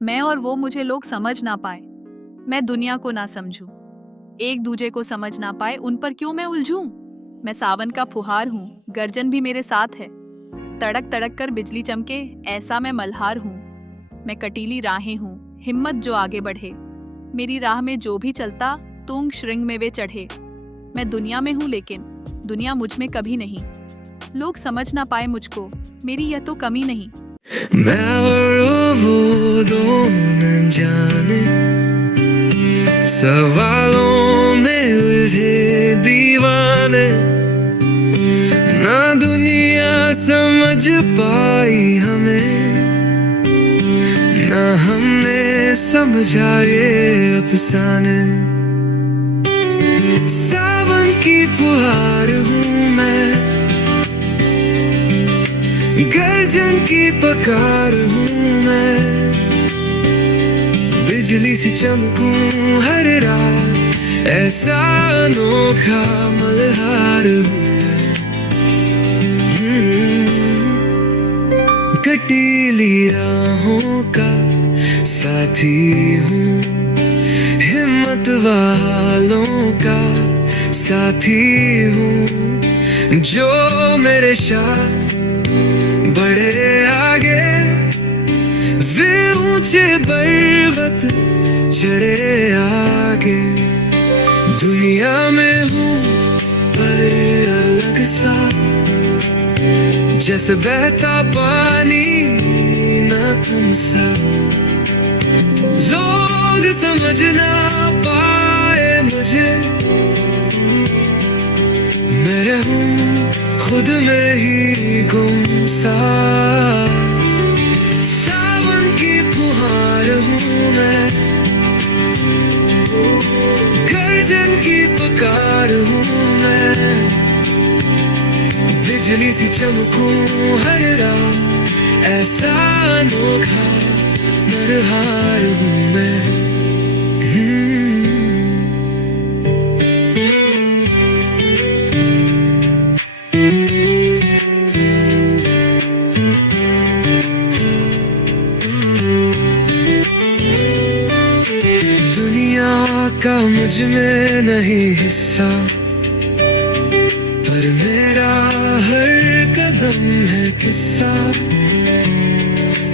मैं और वो मुझे लोग समझ ना पाए, मैं दुनिया को ना समझूं, एक दूजे को समझ ना पाए उन पर क्यों मैं उलझूं। मैं सावन का फुहार हूँ, गर्जन भी मेरे साथ है, तड़क तड़क कर बिजली चमके, ऐसा मैं मल्हार हूँ। मैं कटीली राहें हूँ, हिम्मत जो आगे बढ़े, मेरी राह में जो भी चलता तुंग श्रृंग में वे चढ़े। मैं दुनिया में हूँ लेकिन दुनिया मुझ में कभी नहीं, लोग समझ ना पाए मुझको, मेरी यह तो कमी नहीं। मैं और वो दोनों न जाने सवालों में उलझे दीवाने, ना दुनिया समझ पाई हमें, ना हमने समझा ये अफसाने। सावन की फुहार हूँ मैं, गर्जन की पकार हूँ मैं, बिजली सी चमकूं हर रात, ऐसा अनोखा मल्हार हूँ मैं। कटीली राहों का साथी हूँ, हिम्मत वालों का साथी हूँ, जो मेरे साथ बढ़े आगे, वे ऊंचे पर्वत चढ़े आगे। दुनिया में हूँ पर अलग सा, जैसे बहता पानी ना तुम सा, लोग समझ ना पाए मुझे, मैं रहूं खुद में ही गुम सा। सावन की फुहार हूँ मैं, गर्जन की पुकार हूँ मैं, बिजली सी चमकूं हर रात, ऐसा अनोखा मल्हार हूँ मैं। दुनिया का मुझ में नहीं हिस्सा, पर मेरा हर कदम है किस्सा,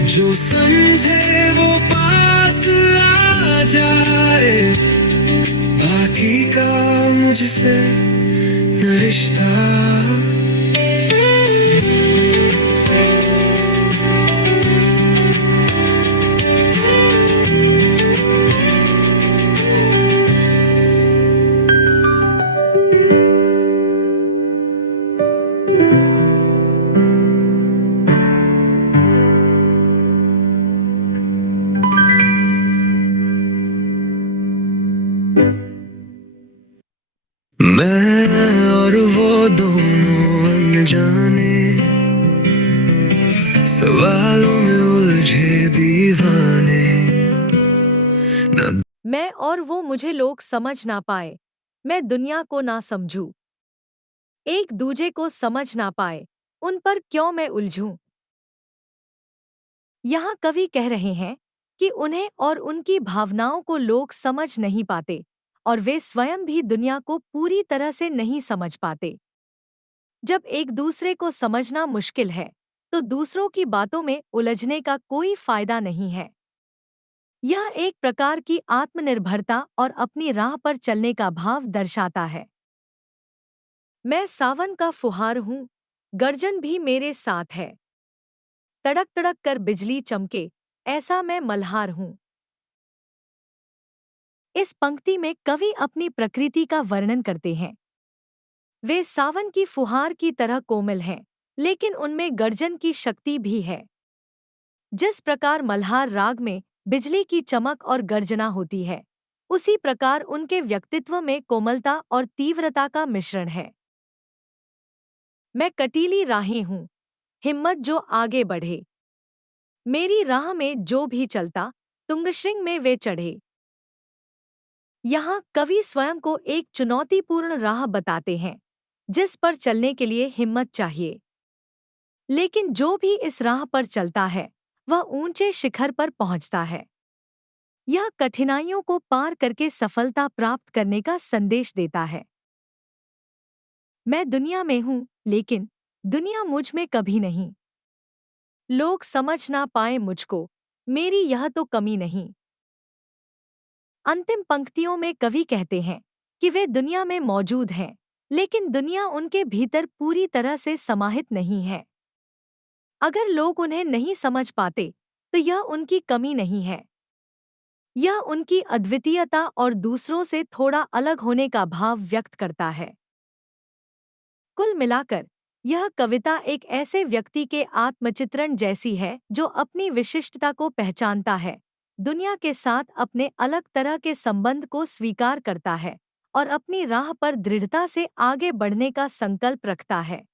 जो समझे वो पास आ जाए, बाकी का मुझसे न रिश्ता। मैं और वो दोनों अनजाने, सवालों में उलझे दीवाने, न मैं और वो मुझे लोग समझ ना पाए, मैं दुनिया को ना समझूं, एक दूजे को समझ ना पाए उन पर क्यों मैं उलझूं। यहाँ कवि कह रहे हैं कि उन्हें और उनकी भावनाओं को लोग समझ नहीं पाते और वे स्वयं भी दुनिया को पूरी तरह से नहीं समझ पाते। जब एक दूसरे को समझना मुश्किल है तो दूसरों की बातों में उलझने का कोई फायदा नहीं है। यह एक प्रकार की आत्मनिर्भरता और अपनी राह पर चलने का भाव दर्शाता है। मैं सावन का फुहार हूँ, गर्जन भी मेरे साथ है, तड़क तड़क कर बिजली चमके, ऐसा मैं मल्हार हूँ। इस पंक्ति में कवि अपनी प्रकृति का वर्णन करते हैं। वे सावन की फुहार की तरह कोमल हैं, लेकिन उनमें गर्जन की शक्ति भी है। जिस प्रकार मल्हार राग में बिजली की चमक और गर्जना होती है, उसी प्रकार उनके व्यक्तित्व में कोमलता और तीव्रता का मिश्रण है। मैं कटीली राहें हूँ, हिम्मत जो आगे बढ़े, मेरी राह में जो भी चलता तुंगश्रिंग में वे चढ़े। यहाँ कवि स्वयं को एक चुनौतीपूर्ण राह बताते हैं, जिस पर चलने के लिए हिम्मत चाहिए। लेकिन जो भी इस राह पर चलता है, वह ऊंचे शिखर पर पहुंचता है। यह कठिनाइयों को पार करके सफलता प्राप्त करने का संदेश देता है। मैं दुनिया में हूँ, लेकिन दुनिया मुझ में कभी नहीं। लोग समझ ना पाए मुझको, मेरी यह तो कमी नहीं। अंतिम पंक्तियों में कवि कहते हैं कि वे दुनिया में मौजूद हैं, लेकिन दुनिया उनके भीतर पूरी तरह से समाहित नहीं है। अगर लोग उन्हें नहीं समझ पाते, तो यह उनकी कमी नहीं है। यह उनकी अद्वितीयता और दूसरों से थोड़ा अलग होने का भाव व्यक्त करता है। कुल मिलाकर यह कविता एक ऐसे व्यक्ति के आत्मचित्रण जैसी है जो अपनी विशिष्टता को पहचानता है, दुनिया के साथ अपने अलग तरह के संबंध को स्वीकार करता है और अपनी राह पर दृढ़ता से आगे बढ़ने का संकल्प रखता है।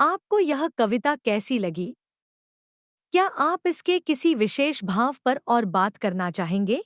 आपको यह कविता कैसी लगी? क्या आप इसके किसी विशेष भाव पर और बात करना चाहेंगे?